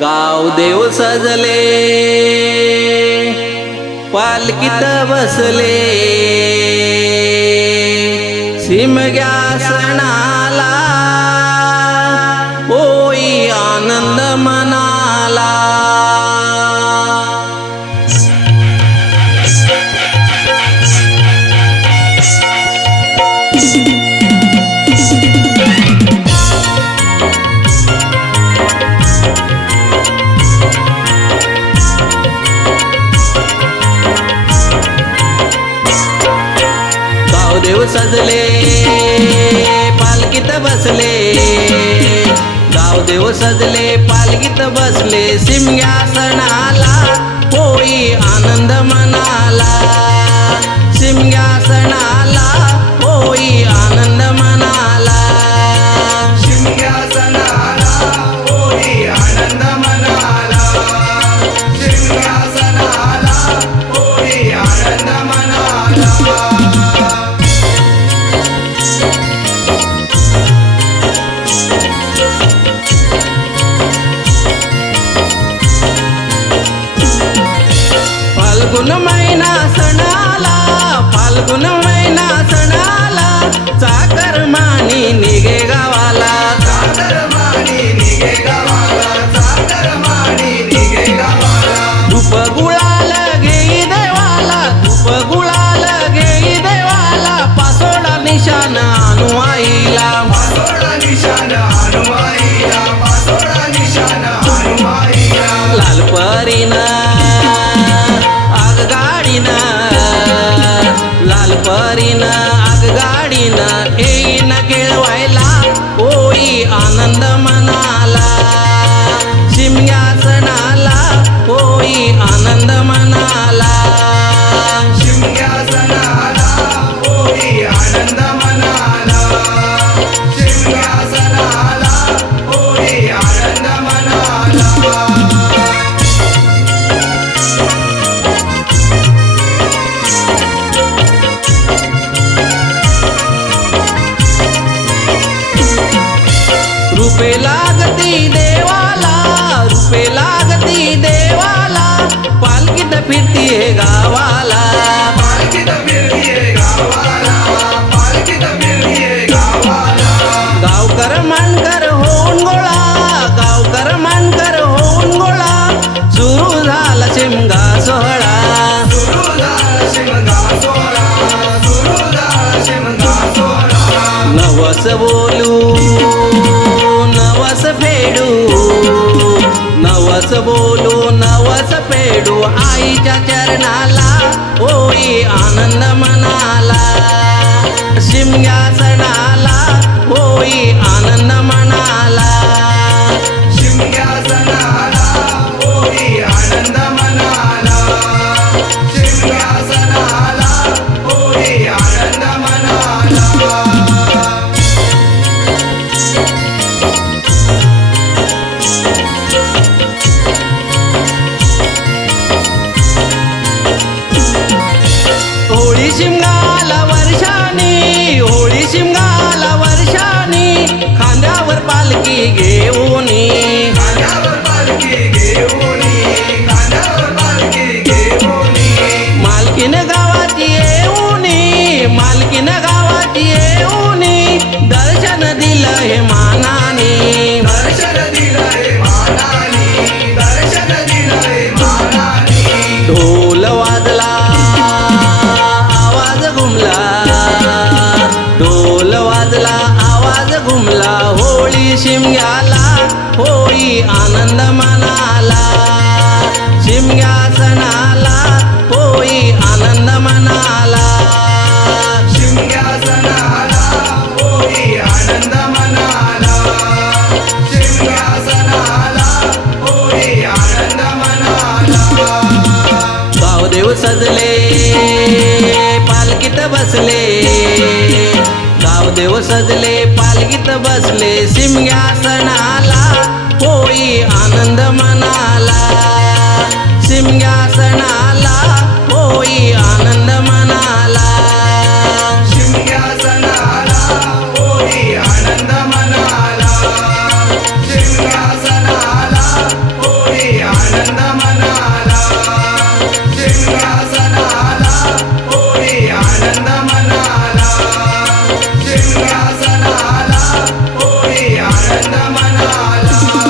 गाव देव सजले पालकीत बसले शिमग्या सणाला होई आनंद मनाला। देव सजले पालकीत बसले गाव देव सजले पालकीत बसले शिमग्या सणाला होई आनंद मनाला। शिमग्या सणाला होई आनंद मनाला। शिमग्या सणाला होई आनंद मनाला। शिमग्या सणाला होई आनंद मनाला। फाल्गुन महिना सणाला फाल्गुन महिना सणाला चाकर मानी निघे गावाला। चाकर मानी निघे गावाला। चाकर मानी निघे गावाला। धूप गुळाल घेई देवाला धूप गुळाल घेई देवाला पासोडा निशाण आणू आईला। पासोडा निशाण आणू आईला। पासोडा निशाण आणू आईला। लाल परीनं लाल परीनं आगगाडीनं येईन खेळवायला होई आनंद मनाला। शिमग्या सणाला होई आनंद मनाला। शिमग्या सणाला होई आनंद मनाला। शिमग्या सणाला होई आनंद मनाला। रूपे लागती देवाला रूपे लागती देवाला पालकीत फिरतीये गावाला। पालकीत फिरतीये गावाला। पालकीत फिरतीये गावाला। गावकर मानकर होऊन गोळा गावकर मानकर होऊन गोळा सुरू झाला शिमगा सोहळा। सुरू झाला शिमगा सोहळा। सुरू झाला शिमगा सोहळा। नवस बोलू नवस फेडू नवस बोलू नवस फेडू आईच्या चरणाला होई आनंद मनाला। शिमग्या सणाला होई आनंद मनाला। शिमग्या सणाला होई आनंद मनाला। शिमग्या सणाला होई आनंद मनाला। होळी शिमगाला वर्षानी होळी शिमगाला वर्षानी खांद्यावर पालखी घेऊनी। खांद्यावर पालखी घेऊनी। खांद्यावर पालखी घेऊनी। मालकीन गावाची येऊनी मालकीन गावाची येऊनी दर्शन दिलं हे मानानी। दर्शन दिलं हे मानानी। दर्शन दिलं हे मानानी। ढोल वाजला आवाज घुमला ढोल वाजला आवाज घुमला होळी शिमग्याला होई आनंद मनाला। शिमग्या सणाला होई आनंद मनाला। शिमग्या सणाला होई आनंद मनाला। शिमग्या सणाला होई आनंद मनाला। गावदेव सजले पालकीत बसले गावदेव सजले पालकीत बसले शिमग्या सणाला होई आनंद मनाला। शिमग्या सणाला होई आनंद मनाला। शिमग्या सणाला होई आनंद मनाला। शिमग्या सणाला आनंद मनाला